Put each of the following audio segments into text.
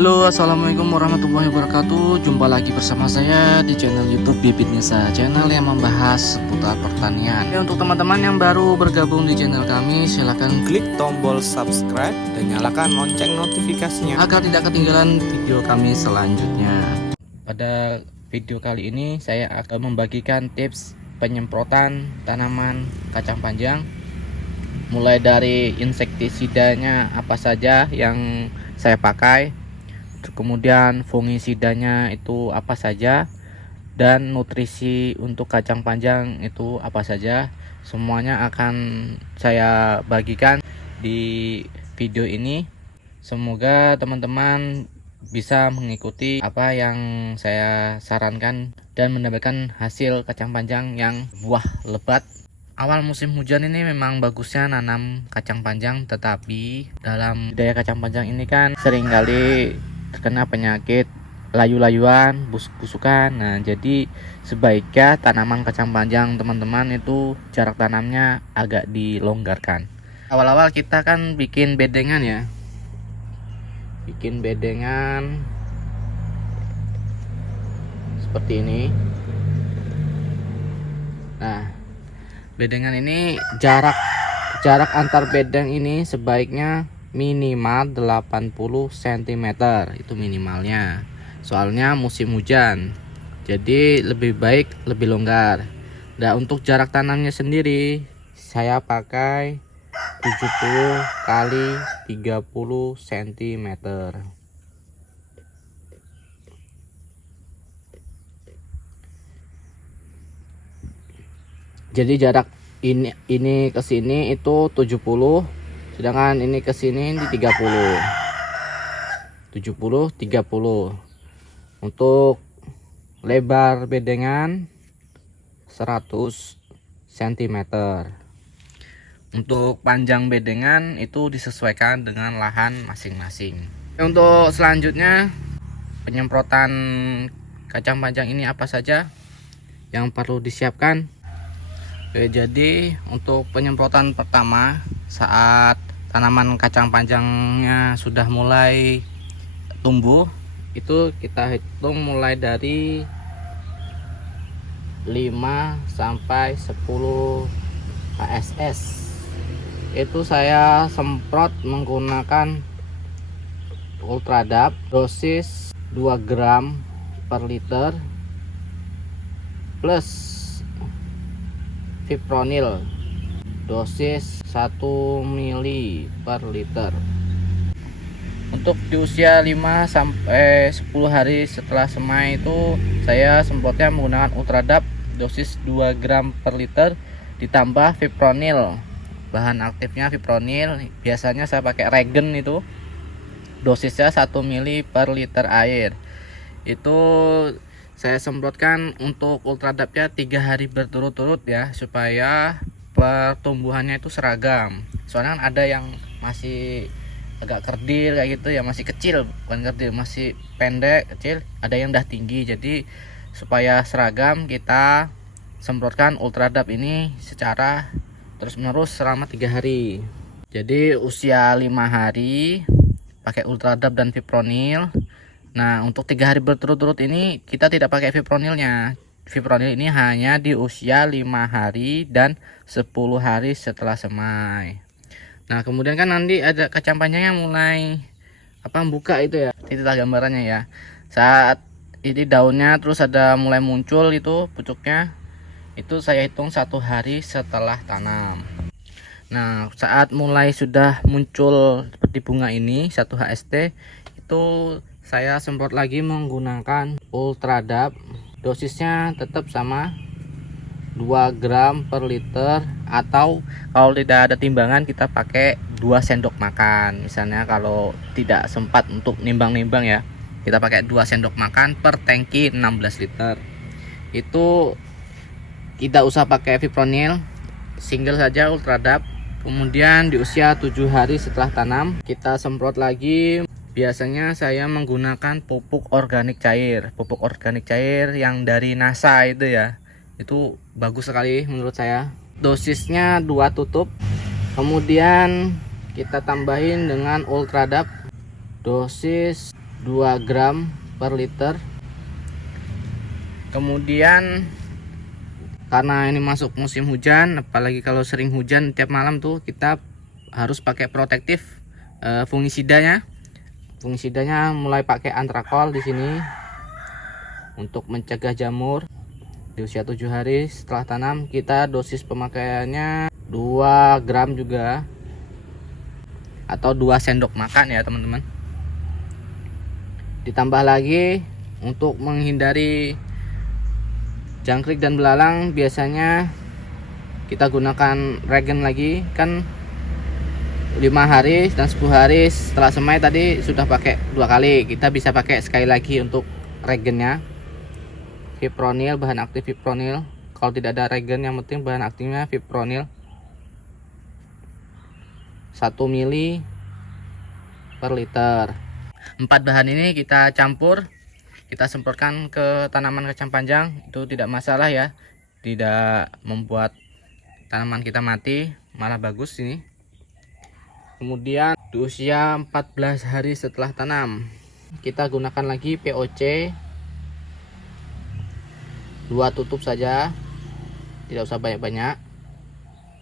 Halo, assalamualaikum warahmatullahi wabarakatuh. Jumpa lagi bersama saya di channel YouTube Bibit Nisa, channel yang membahas seputar pertanian. Untuk teman-teman yang baru bergabung di channel kami, silahkan klik tombol subscribe dan nyalakan lonceng notifikasinya agar tidak ketinggalan video kami selanjutnya. Pada video kali ini saya akan membagikan tips penyemprotan tanaman kacang panjang, mulai dari insektisidanya apa saja yang saya pakai, kemudian fungisidanya itu apa saja, dan nutrisi untuk kacang panjang itu apa saja. Semuanya akan saya bagikan di video ini. Semoga teman-teman bisa mengikuti apa yang saya sarankan dan mendapatkan hasil kacang panjang yang buah lebat. Awal musim hujan ini memang bagusnya nanam kacang panjang, tetapi dalam budaya kacang panjang ini kan seringkali terkena penyakit layu-layuan, busuk-busukan. Nah, jadi sebaiknya tanaman kacang panjang teman-teman itu jarak tanamnya agak dilonggarkan. Awal-awal kita kan bikin bedengan ya. Bikin bedengan seperti ini. Nah, bedengan ini jarak antar bedeng ini sebaiknya minimal 80 cm, itu minimalnya. Soalnya musim hujan, jadi lebih baik lebih longgar. Nah, untuk jarak tanamnya sendiri saya pakai 70 kali 30 cm. Jadi jarak ini ke sini itu 70, sedangkan ini ke sini di 30. 70 30. Untuk lebar bedengan 100 cm. Untuk panjang bedengan itu disesuaikan dengan lahan masing-masing. Untuk selanjutnya, penyemprotan kacang panjang ini apa saja yang perlu disiapkan? Oke, jadi untuk penyemprotan pertama, saat tanaman kacang panjangnya sudah mulai tumbuh, itu kita hitung mulai dari 5 sampai 10 kss. Itu saya semprot menggunakan Ultradap, dosis 2 gram per liter plus fipronil, dosis 1 mili per liter. Untuk di usia 5 sampai 10 hari setelah semai itu saya semprotnya menggunakan Ultradap, dosis 2 gram per liter ditambah fipronil. Bahan aktifnya fipronil, biasanya saya pakai Regen, itu dosisnya 1 mili per liter air. Itu saya semprotkan untuk Ultradapnya 3 hari berturut-turut ya, supaya pertumbuhannya itu seragam. Soalnya kan ada yang masih agak kerdil kayak gitu ya, masih kecil, bukan kerdil, masih pendek kecil, ada yang udah tinggi. Jadi supaya seragam, kita semprotkan Ultradap ini secara terus menerus selama 3 hari. Jadi usia 5 hari pakai Ultradap dan fipronil. Nah, untuk 3 hari berturut-turut ini kita tidak pakai fipronilnya. Fipronil ini hanya di usia 5 hari dan 10 hari setelah semai. Nah, kemudian kan nanti ada kacang panjang yang mulai buka itu ya. Itulah gambarannya ya. Saat ini daunnya terus ada mulai muncul itu pucuknya, itu saya hitung 1 hari setelah tanam. Nah, saat mulai sudah muncul seperti bunga ini 1 HST, itu saya semprot lagi menggunakan Ultradap, dosisnya tetap sama 2 gram per liter, atau kalau tidak ada timbangan kita pakai 2 sendok makan. Misalnya kalau tidak sempat untuk nimbang-nimbang ya, kita pakai 2 sendok makan per tangki 16 liter. Itu tidak usah pakai fipronil, single saja Ultradap. Kemudian di usia 7 hari setelah tanam kita semprot lagi. Biasanya saya menggunakan pupuk organik cair. Pupuk organik cair yang dari NASA itu ya, itu bagus sekali menurut saya. Dosisnya 2 tutup. Kemudian kita tambahin dengan Ultradap, dosis 2 gram per liter. Kemudian karena ini masuk musim hujan, apalagi kalau sering hujan tiap malam tuh, kita harus pakai protektif fungisidanya. Fungisidanya mulai pakai antrakol di sini untuk mencegah jamur. Di usia 7 hari setelah tanam, kita dosis pemakaiannya 2 gram juga, atau 2 sendok makan ya teman-teman. Ditambah lagi untuk menghindari jangkrik dan belalang, biasanya kita gunakan regen lagi. Kan 5 hari dan 10 hari setelah semai tadi sudah pakai 2 kali, kita bisa pakai sekali lagi untuk regennya. Fipronil, bahan aktif fipronil. Kalau tidak ada regen, yang penting bahan aktifnya fipronil 1 mili per liter. 4 bahan ini kita campur, kita semprotkan ke tanaman kacang panjang. Itu tidak masalah ya, tidak membuat tanaman kita mati, malah bagus ini. Kemudian di usia 14 hari setelah tanam, kita gunakan lagi POC 2 tutup saja, tidak usah banyak-banyak.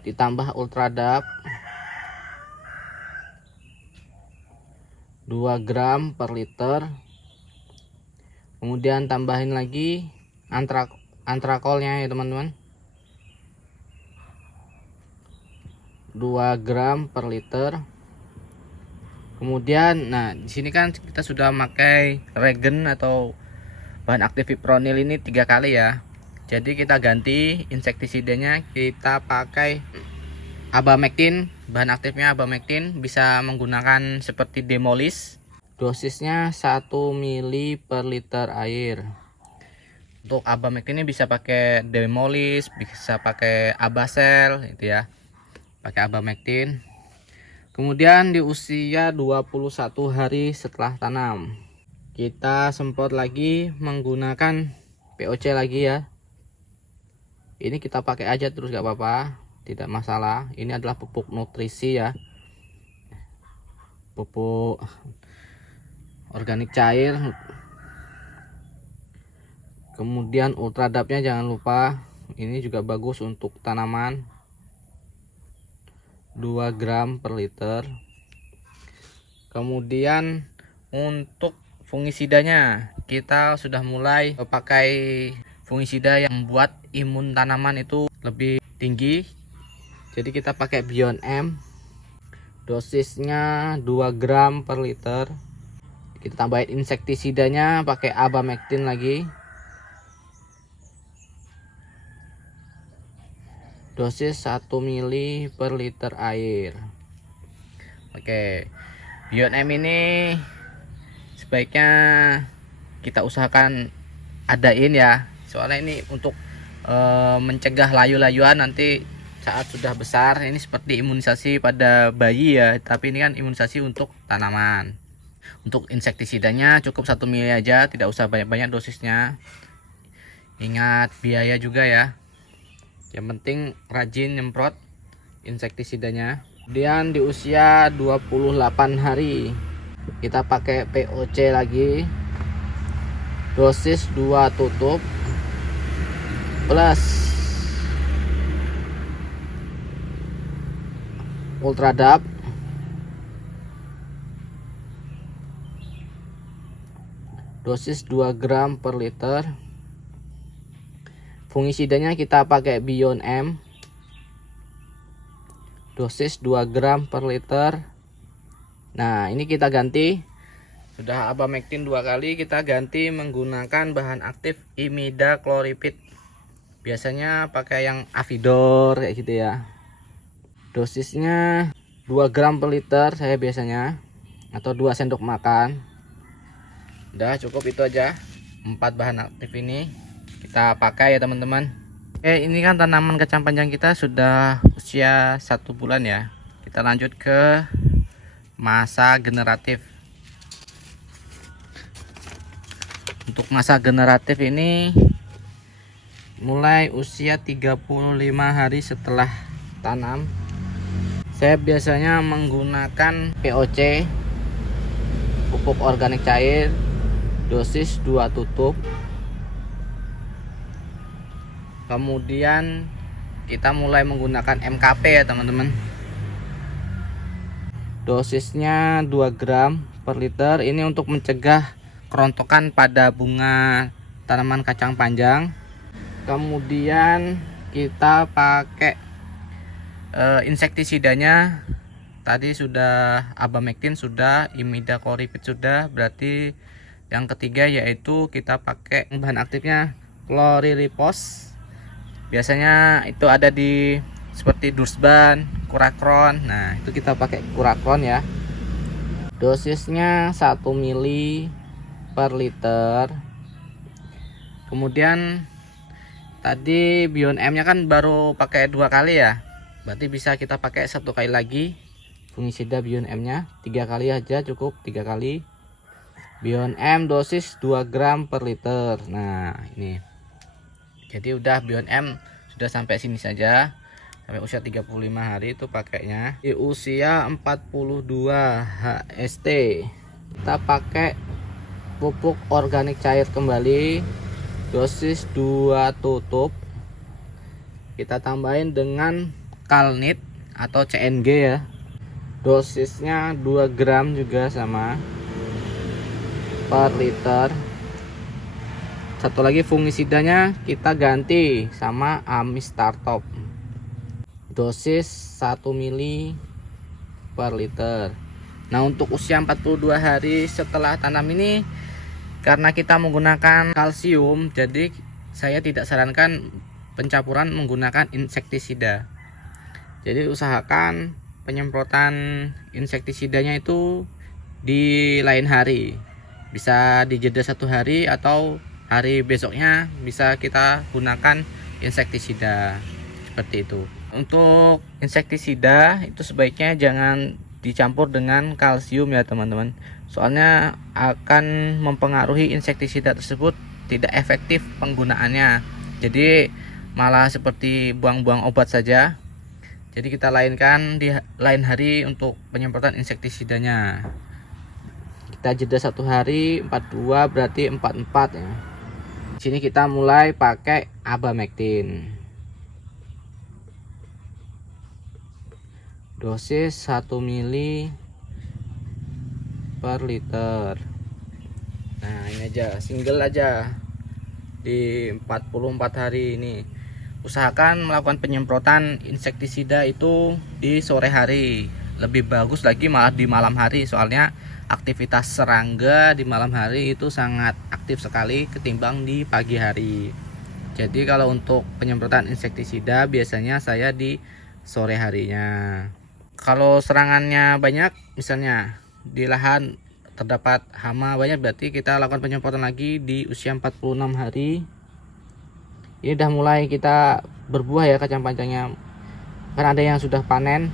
Ditambah Ultradap 2 gram per liter. Kemudian tambahin lagi antrakolnya ya teman-teman, 2 gram per liter. Kemudian di sini kan kita sudah pakai regen atau bahan aktif fipronil ini 3 kali ya. Jadi kita ganti insektisidanya, kita pakai Abamectin. Bahan aktifnya Abamectin, bisa menggunakan seperti Demolis. Dosisnya 1 mili per liter air. Untuk Abamectin ini bisa pakai Demolis, bisa pakai Abasel gitu ya. Pakai Abamectin. Kemudian di usia 21 hari setelah tanam, kita semprot lagi menggunakan POC lagi ya. Ini kita pakai aja terus gak apa-apa, tidak masalah. Ini adalah pupuk nutrisi ya, pupuk organik cair. Kemudian Ultradapnya jangan lupa, ini juga bagus untuk tanaman, 2 gram per liter. Kemudian untuk fungisidanya, kita sudah mulai pakai fungisida yang membuat imun tanaman itu lebih tinggi. Jadi kita pakai Beyond M, dosisnya 2 gram per liter. Kita tambahin insektisidanya pakai Abamectin lagi, dosis 1 mili per liter air. Oke, Beyond M ini sebaiknya kita usahakan adain ya, soalnya ini untuk mencegah layu-layuan nanti saat sudah besar. Ini seperti imunisasi pada bayi ya, tapi ini kan imunisasi untuk tanaman. Untuk insektisidanya cukup 1 mili aja, tidak usah banyak-banyak dosisnya. Ingat biaya juga ya, yang penting rajin nyemprot insektisidanya. Kemudian di usia 28 hari kita pakai POC lagi, dosis 2 tutup plus Ultradap, dosis 2 gram per liter. Fungisidanya kita pakai Beyond M, dosis 2 gram per liter. Nah ini kita ganti, sudah Abamectin 2 kali, kita ganti menggunakan bahan aktif Imidacloprid. Biasanya pakai yang Avidor kayak gitu ya. Dosisnya 2 gram per liter saya biasanya, atau 2 sendok makan. Udah cukup itu aja, 4 bahan aktif ini kita pakai ya teman-teman. Ini kan tanaman kacang panjang kita sudah usia 1 bulan ya. Kita lanjut ke masa generatif. Untuk masa generatif ini mulai usia 35 hari setelah tanam. Saya biasanya menggunakan POC, pupuk pupuk organik cair dosis 2 tutup. Kemudian kita mulai menggunakan MKP ya teman-teman. Dosisnya 2 gram per liter. Ini untuk mencegah kerontokan pada bunga tanaman kacang panjang. Kemudian kita pakai insektisidanya. Tadi sudah abamectin, sudah imidacloprid, sudah. Berarti yang ketiga yaitu kita pakai bahan aktifnya chlorpyrifos. Biasanya itu ada di seperti Dursban, Kurakron. Nah, itu kita pakai Kurakron ya. Dosisnya 1 mili per liter. Kemudian tadi Bion M nya kan baru pakai 2 kali ya. Berarti bisa kita pakai 1 kali lagi fungisida Bion M nya. 3 kali aja cukup, 3 kali. Bion M dosis 2 gram per liter. Nah, ini. Jadi udah Bion M sudah sampai sini saja. Sampai usia 35 hari itu pakainya. Di usia 42 HST kita pakai pupuk organik cair kembali dosis 2 tutup. Kita tambahin dengan Kalnit atau CNG ya. Dosisnya 2 gram juga sama per liter. Satu lagi fungisidanya kita ganti sama Amistartop. Dosis 1 mili per liter. Nah, untuk usia 42 hari setelah tanam ini, karena kita menggunakan kalsium, jadi saya tidak sarankan pencampuran menggunakan insektisida. Jadi usahakan penyemprotan insektisidanya itu di lain hari. Bisa dijeda 1 hari atau hari besoknya bisa kita gunakan insektisida seperti itu. Untuk insektisida itu sebaiknya jangan dicampur dengan kalsium ya teman-teman. Soalnya akan mempengaruhi insektisida tersebut tidak efektif penggunaannya. Jadi malah seperti buang-buang obat saja. Jadi kita lainkan di lain hari untuk penyemprotan insektisidanya. Kita jeda 1 hari, 42 berarti 44 ya. Di sini kita mulai pakai abamectin. Dosis 1 mili per liter. Nah, ini aja, single aja di 44 hari ini. Usahakan melakukan penyemprotan insektisida itu di sore hari. Lebih bagus lagi malah di malam hari, soalnya aktivitas serangga di malam hari itu sangat aktif sekali ketimbang di pagi hari. Jadi kalau untuk penyemprotan insektisida biasanya saya di sore harinya. Kalau serangannya banyak, misalnya di lahan terdapat hama banyak, berarti kita lakukan penyemprotan lagi di usia 46 hari. Ini udah mulai kita berbuah ya kacang panjangnya. Kan ada yang sudah panen.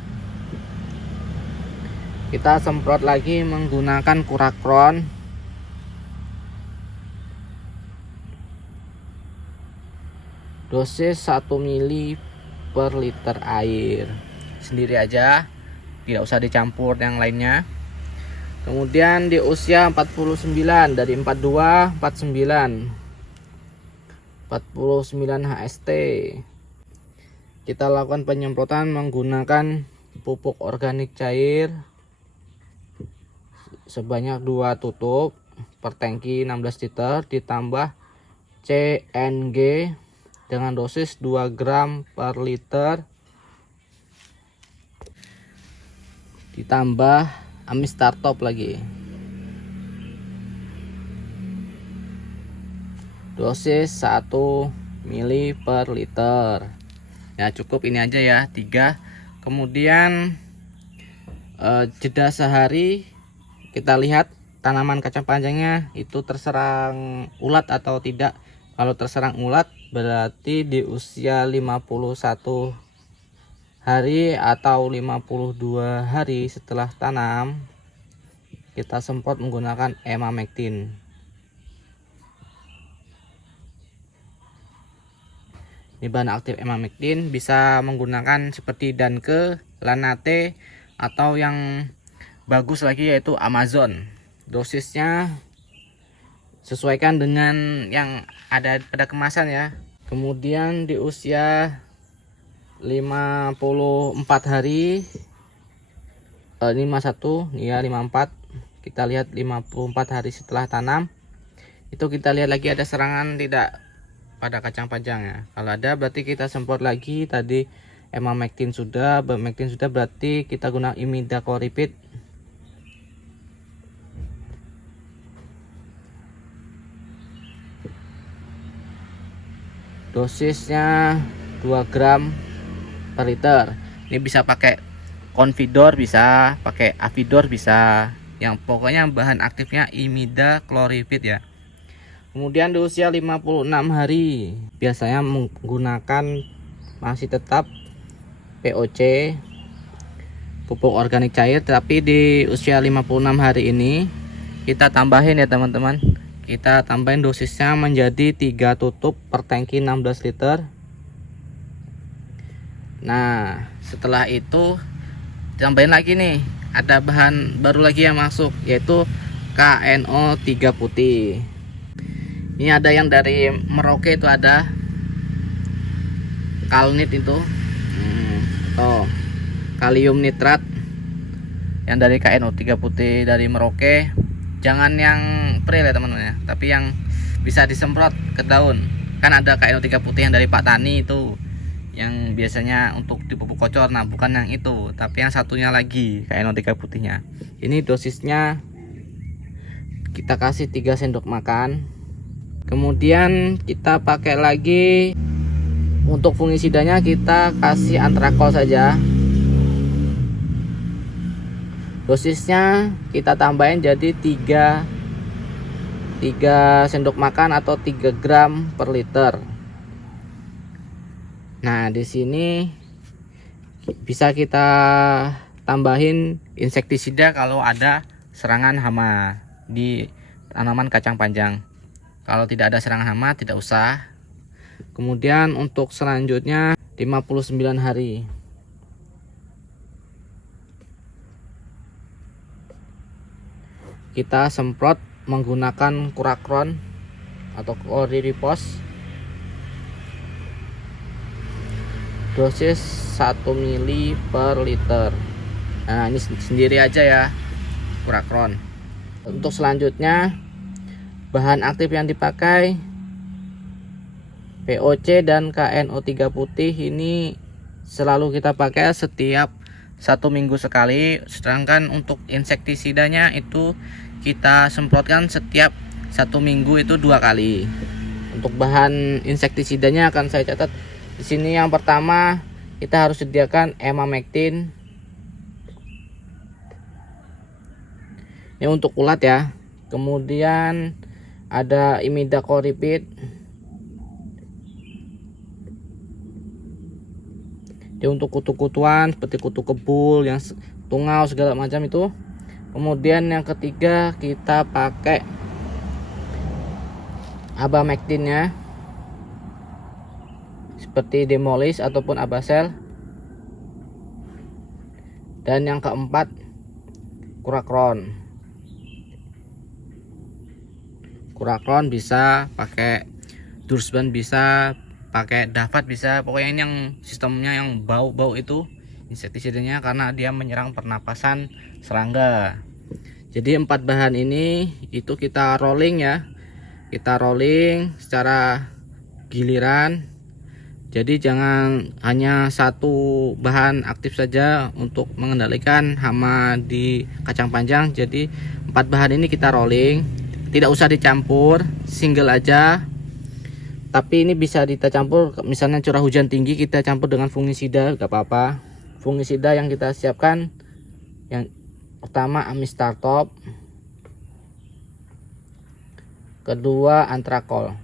Kita semprot lagi menggunakan Kurakron. Dosis 1 mili per liter air. Sendiri aja, tidak usah dicampur yang lainnya. Kemudian di usia 49, dari 42 49 HST kita lakukan penyemprotan menggunakan pupuk organik cair sebanyak 2 tutup per tangki 16 liter, ditambah CNG dengan dosis 2 gram per liter, ditambah Amistartop lagi. Dosis 1 mili per liter. Ya cukup ini aja ya, 3. Kemudian jeda sehari, kita lihat tanaman kacang panjangnya itu terserang ulat atau tidak. Kalau terserang ulat berarti di usia 51 hari atau 52 hari setelah tanam kita semprot menggunakan emamectin. Ini bahan aktif emamectin, bisa menggunakan seperti Danke, Lanate, atau yang bagus lagi yaitu Amazon. Dosisnya sesuaikan dengan yang ada pada kemasan ya. Kemudian di usia 54 hari 51 ya 54, kita lihat 54 hari setelah tanam itu kita lihat lagi ada serangan tidak pada kacang panjang ya. Kalau ada berarti kita semprot lagi. Tadi emamectin sudah, berarti kita guna imidacloprid. Dosisnya 2 gram per liter. Ini bisa pakai Confidor, bisa pakai Avidor, bisa. Yang pokoknya bahan aktifnya imidacloprid ya. Kemudian di usia 56 hari biasanya menggunakan masih tetap POC, pupuk organik cair, tapi di usia 56 hari ini kita tambahin ya teman-teman. Kita tambahin dosisnya menjadi 3 tutup per tangki 16 liter. Nah, setelah itu tambahin lagi nih, ada bahan baru lagi yang masuk yaitu KNO3 putih. Ini ada yang dari Merauke, itu ada Kalnit itu kalium nitrat yang dari KNO3 putih dari Merauke. Jangan yang pre ya teman-teman ya, tapi yang bisa disemprot ke daun. Kan ada KNO3 putih yang dari Pak Tani itu yang biasanya untuk dipupuk kocor. Nah bukan yang itu, tapi yang satunya lagi KNO3 putihnya. Ini dosisnya kita kasih 3 sendok makan. Kemudian kita pakai lagi untuk fungisidanya, kita kasih antrakol saja. Dosisnya kita tambahin jadi 3 sendok makan atau 3 gram per liter. Nah, di sini bisa kita tambahin insektisida kalau ada serangan hama di tanaman kacang panjang. Kalau tidak ada serangan hama tidak usah. Kemudian untuk selanjutnya 59 hari. Kita semprot menggunakan Kurakron atau Chlorpyrifos. Dosis 1 mili per liter. Nah, ini sendiri aja ya Kurakron. Untuk selanjutnya bahan aktif yang dipakai POC dan KNO3 putih. Ini selalu kita pakai setiap 1 minggu sekali. Sedangkan untuk insektisidanya itu kita semprotkan setiap 1 minggu itu 2 kali. Untuk bahan insektisidanya akan saya catat di sini. Yang pertama kita harus sediakan emamectin. Ini untuk ulat ya. Kemudian ada imidacloprid. Dia untuk kutu-kutuan seperti kutu kebul, yang tungau segala macam itu. Kemudian yang ketiga kita pakai abamectinnya seperti Demolis ataupun Abasel. Dan yang keempat Kurakron. Kurakron bisa pakai Dursban, bisa pakai Davat, bisa. Pokoknya ini yang sistemnya yang bau-bau itu insektisidanya, karena dia menyerang pernapasan serangga. Jadi 4 bahan ini itu kita rolling ya. Kita rolling secara giliran. Jadi jangan hanya satu bahan aktif saja untuk mengendalikan hama di kacang panjang. Jadi 4 bahan ini kita rolling. Tidak usah dicampur, single aja. Tapi ini bisa kita campur, misalnya curah hujan tinggi kita campur dengan fungisida, gak apa-apa. Fungisida yang kita siapkan, yang pertama Amistartop, kedua Antrakol.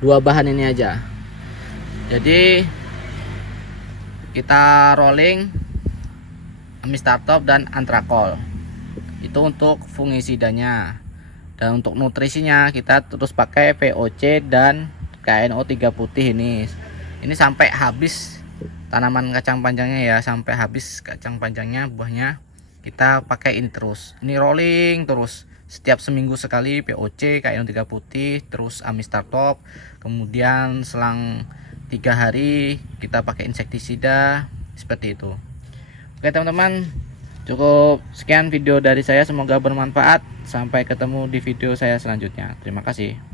2 bahan ini aja. Jadi kita rolling Amistartop dan Antrakol. Itu untuk fungisidanya. Dan untuk nutrisinya kita terus pakai POC dan KNO3 putih ini. Ini sampai habis tanaman kacang panjangnya ya, sampai habis kacang panjangnya, buahnya kita pakai ini terus, ini rolling terus setiap seminggu sekali POC K-Ino 3 putih, terus Amistar Top, kemudian selang 3 hari kita pakai insektisida seperti itu. Oke teman-teman, cukup sekian video dari saya, semoga bermanfaat. Sampai ketemu di video saya selanjutnya. Terima kasih.